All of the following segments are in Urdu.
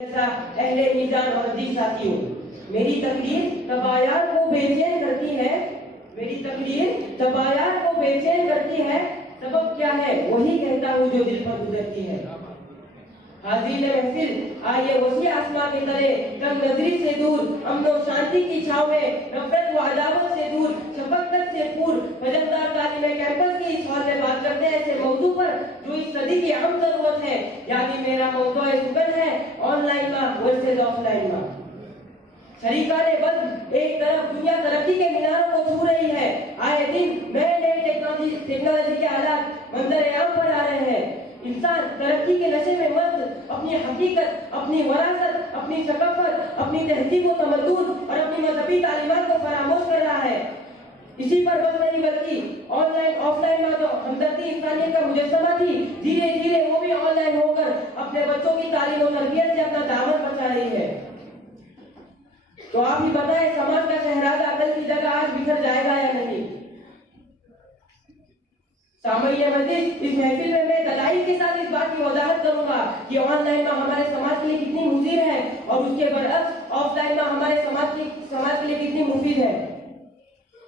اہل میزان اور عزیز ساتھیوں، میری تقریر طبایات کو بے چین کرتی ہے، سبب کیا ہے وہی کہتا ہوں جو دل پر گزرتی ہے۔ حاضرین محفل، آئیے وسیع آسمان کے تلے کم نظری سے دور، امن و شانتی کی چھاؤں میں نفرت و عداوت سے دور، شفقت سے پور فجردار تعلیم کیمپس کی اس ہال میں بات کرتے ہیں ایسے موضوع پر جو اس صدی کی اہم ضرورت ہے، یعنی میرا موضوع سخن ہے آن لائن ماں ورسز آف لائن ماں۔ شریکان بد ایک طرف دنیا ترقی کے میناروں کو چھو رہی ہے، آئے دن نئے نئے ٹیکنالوجی کے آلات منظر عام پر آ رہے ہیں۔ انسان ترقی کے نشے میں مست اپنی حقیقت، اپنی وراثت، اپنی ثقافت، اپنی تہذیب و تمدن اور اپنی مذہبی تعلیمات کو فراموش کر رہا ہے۔ اسی پر بس نہیں بلکہ آن لائن آف لائن میں جو ہمدردی انسانیت کا مجسمہ تھی، دھیرے دھیرے وہ بھی آن لائن ہو کر اپنے بچوں کی تعلیم و تربیت سے اپنا دامن بچا رہی ہے۔ تو آپ ہی بتائیں، سماج کا شہزادہ کل کی جگہ آج بکھر جائے گا یا نہیں؟ سامعین مجلس، اس محفل میں دلائل کے ساتھ اس بات کی وضاحت کروں گا کہ آن لائن میں ہمارے سماج کے لیے کتنی مضر ہے اور اس کے برعکس آف لائن میں ہمارے سماج کے لیے کتنی مفید ہے۔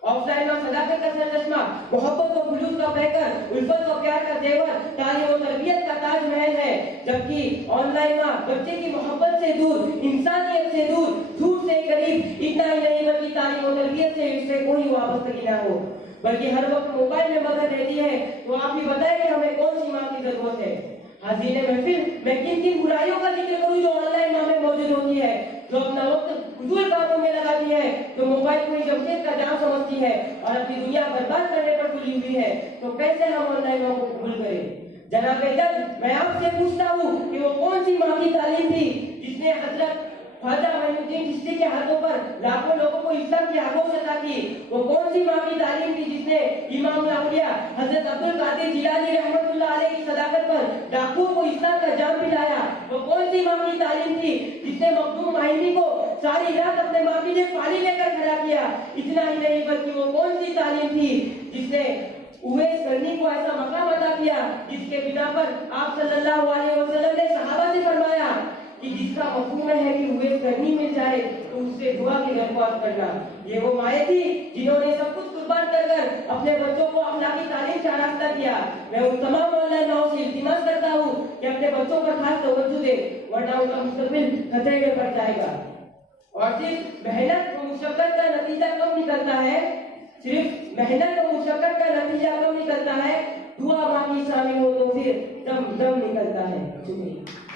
آف لائن میں صداقت کا سرچشمہ، محبت و خلوص کا پیکر، الفت و پیار کا زیور، تعلیم و تربیت کا تاج محل ہے، جبکہ آن لائن میں بچے کی محبت سے دور، انسانیت سے دور، جھوٹ سے قریب، اتنا ہی نہیں بلکہ تعلیم و تربیت سے اس سے کوئی وابستگی نہ ہو، بلکہ ہر وقت موبائل میں مگن رہتی ہے۔ تو آپ ہی بتائیں کہ ہمیں کون سی ماں کی ضرورت ہے؟ حاضرین محفل، میں کن برائیوں کا ذکر کروں جو آن لائن ماں میں موجود ہوتی ہے، جو اپنا وقت فضول کاموں میں لگاتی ہے، جو موبائل کو جمشید کا جام سمجھتی ہے اور اپنی دنیا برباد کرنے پر تلی ہوئی ہے۔ تو کیسے ہم آن لائن ماں کو قبول کریں؟ جناب جج، میں آپ سے پوچھتا ہوں کہ وہ کون سی ماں کی تعلیم تھی جس نے حضرت خواجہ معین الدین چشتی کے ہاتھوں پر لاکھوں لوگوں کو اسلام کی آگوش عطا کی؟ وہ کون سی ماں کی تعلیم تھی جس نے امام الاولیاء حضرت عبد القادر جیلانی رحمۃ اللہ علیہ کی صداقت پر ڈاکوؤں کو اسلام کا جام پلایا؟ وہ کون سی ماں کی تعلیم تھی جس نے مخدوم ماہمی کو ساری رات اپنے ماں کی پانی لے کر کھڑا کیا؟ اتنا ہی نہیں بلکہ وہ کون سی تعلیم تھی جس نے اویس کرنی کو ایسا مقام عطا کیا جس کے بنا پر آپ صلی اللہ علیہ وسلم نے صحابہ سے فرمایا کہ جس کا مفہوم ہے کہ اویس کرنی مل جائے تو اس سے دعا کی درخواست کرنا۔ یہ وہ مائیں تھی جنہوں نے سب کچھ قربان کر اپنے بچوں کو اخلاقی تعلیم سے آراستہ کیا۔ میں ان تمام آن لائن ماؤں سے التماس کرتا ہوں کہ اپنے بچوں پر خاص توجہ دے، ورنہ ان کا مستقبل خطرے میں پڑ جائے گا۔ اور صرف محنت و مشقت کا نتیجہ کب نکلتا ہے؟ دعا ماں کی شامل ہو تو پھر دم نکلتا ہے۔ شکریہ۔